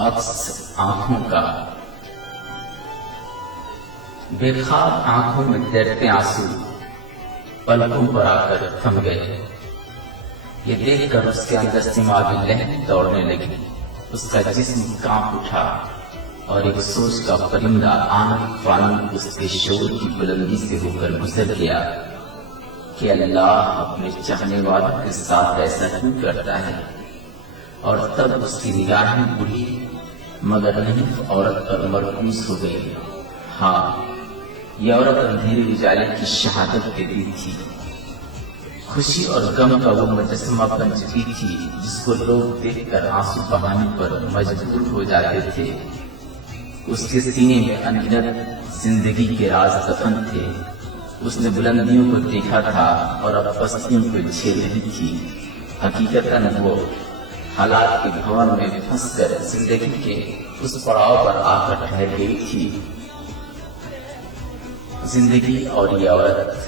अक्स आंखों का। बेखाब आंखों में तैरते आंसू पलकों पर आकर थम गए। ये देखकर उसके अंदर सिमावी लहर दौड़ने लगी। उसका जिस्म कांप उठा और एक सोच का परिंदा आनंद फानंद उसके शोर की बुलंदी से होकर गुजर गया कि अल्लाह अपने चाहने वालों के साथ ऐसा क्यों करता है। और तब उसकी निगाहें बुढ़ी मगर नहीं औरत पर मरकूज हो गई। हाँ, यह औरत अंधेरे उजाले की शहादत देती थी। खुशी और गम का वो मुजस्समा बन चुकी थी जिसको लोग देखकर आंसू बहाने पर मजबूर हो जाते थे। उसके सीने में अनगिनत जिंदगी के राज दफन थे। उसने बुलंदियों को देखा था और अब पस्तियों को झेल रही थी। हकीकतन वो हालात के भवन में फंसकर जिंदगी के उस पड़ाव पर आकर ठहर गई थी। जिंदगी और ये औरत।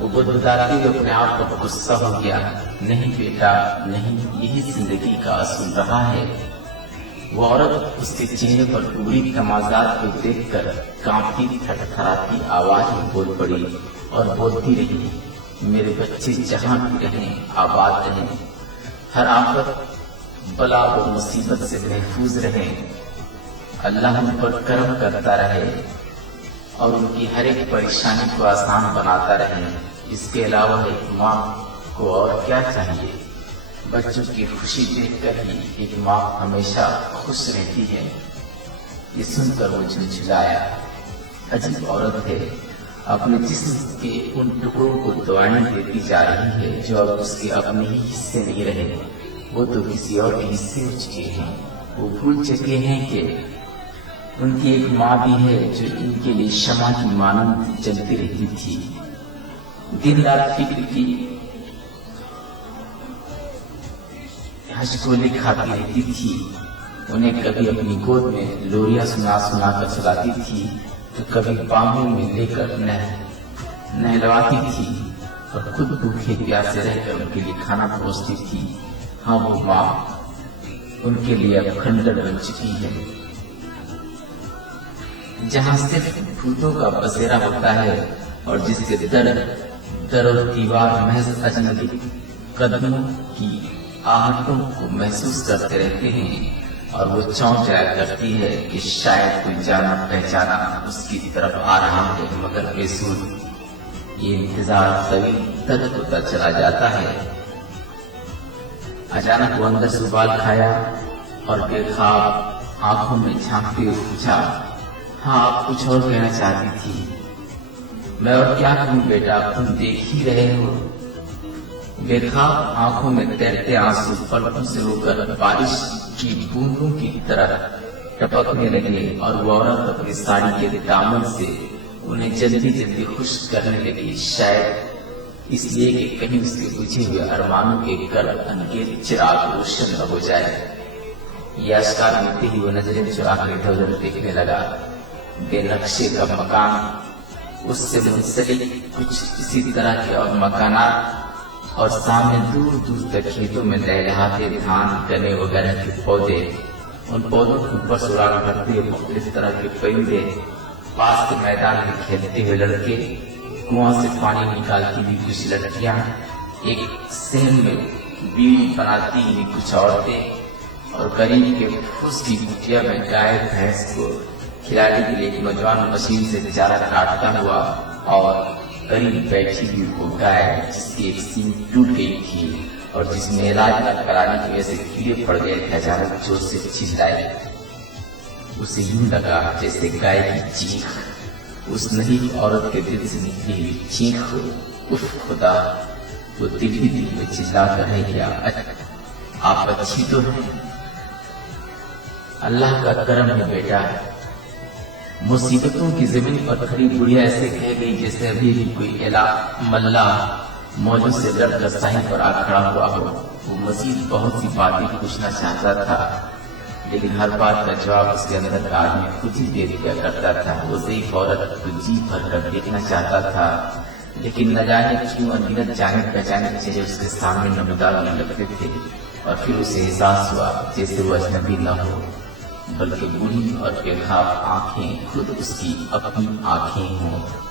वो बुदबुदाती हुए अपने आप पर गुस्सा हो गया। नहीं बेटा नहीं, यही जिंदगी का असूल रहा है। वो औरत उसके चेहरे पर पूरी तमाजात को देखकर कांपती थरथराती आवाज में बोल पड़ी और बोलती रही, मेरे बच्चे जहां भी रहें आबाद रहें, हर आफत बला और मुसीबत से महफूज रहें, अल्लाह उन पर करम करता रहे और उनकी हर एक परेशानी को आसान बनाता रहे। इसके अलावा एक माँ को और क्या चाहिए। बच्चों की खुशी देखकर ही एक माँ हमेशा खुश रहती है। ये सुनकर वो झुंझुलाया। अजीब औरत है, अपने जिस्म के उन टुकड़ों को दुआएं देती जा रही है जो अब उसके अपने ही हिस्से नहीं रहे। वो तो किसी और के हिस्से हो चुके हैं। वो भूल चुके हैं कि उनकी एक माँ भी है जो इनके लिए क्षमा की मानंद चलती रहती थी। दिन रात फिक्र की हंसकोले खाती रहती थी। उन्हें कभी अपनी गोद में लोरियां सुना सुना कर सुलाती थी तो कभी बाहों में लेकर नहलवाती थी और खुद भूखे प्यासे रहकर उनके लिए खाना परोसती थी। हाँ, वो माँ उनके लिए अब खंडर बन चुकी है। जहाँ सिर्फ भूतों का बसेरा होता है और जिसके दर और दीवार महज अजनबी कदमों की आहटों को महसूस करते रहते हैं और वो चौंक जाया करती है कि शायद कोई जाना पहचाना उसकी तरफ आ रहा है, मगर बेसुध ये इंतजार तवील तक होता चला जाता है। अचानक वो अंदर से उबाल खाया और बेखाब आंखों में झांकते हुए पूछा, हाँ आप कुछ और कहना चाहती थी। मैं और क्या कहूँ बेटा, तुम देख ही रहे हो। बेखाब आंखों में तैरते आंसू पलकों से होकर बारिश की बूंदों की तरह टपकने लगे और वो औरत अपनी साड़ी के दामन से उन्हें जल्दी जल्दी खुश करने लगी। शायद इसलिए कि कहीं उसके बुझे हुए अरमानों के गर्भ अनगिनत चिराग रोशन न हो जाए। यह अश्कार मिलते ही वो नजरें चुरा कर इधर उधर देखने लगा। बेनक्शे का मकान, उससे मुंसलिक कुछ इसी तरह के और मकानात और सामने दूर दूर तक खेतों में लहलहाते धान गन्ने वगैरह के पौधे। उन पौधों के ऊपर सुराग भरते हुए मुख्तलिफ तरह के परिंदे, पास के मैदान में खेलते हुए लड़के, कुआं से पानी निकालती हुई कुछ लड़कियां, एक सहन में बीड़ी बनाती हुई कुछ औरतें और करीब के फूस की कुटिया में गाय भैंस को खिलाने के लिए एक नौजवान मशीन से चारा काटता हुआ और करीब बैठी हुई वो गाय जिसकी एक सींग टूट गई थी और जिसमें इलाज न कराने की वजह से कीड़े पड़ गए थे, अचानक जोर से चिल्लाई। उसे यूं लगा जैसे गाय की चीख उस नई औरत के दिल से निकली हुई चीख हो। उफ खुदा, वो दिल ही दिल में चिल्ला कर रह गया, आप अच्छी तो हैं, अल्लाह का करम है बेटा। मुसीबतों की जमीन पर खड़ी बुढ़िया ऐसे कह गई जैसे अभी भी कोई मल्ला मौजों से लड़कर साहिल पर आ खड़ा हुआ हो। वो मजीद बहुत सी बातें पूछना चाहता था, लेकिन हर बात का जवाब उसके अंदर का आदमी खुद ही दे दिया करता था। वो ज़ईफ औरत को जी भर कर देखना चाहता था, لیکن نہ جانے کیوں انگنت جانے پہچانے چہرے اس کے سامنے نمودار ہونے لگتے تھے، اور پھر اسے احساس ہوا جیسے وہ اجنبی نہ ہو بلکہ بری اور بے خواب آنکھیں خود اس کی اپنی آنکھیں ہوں۔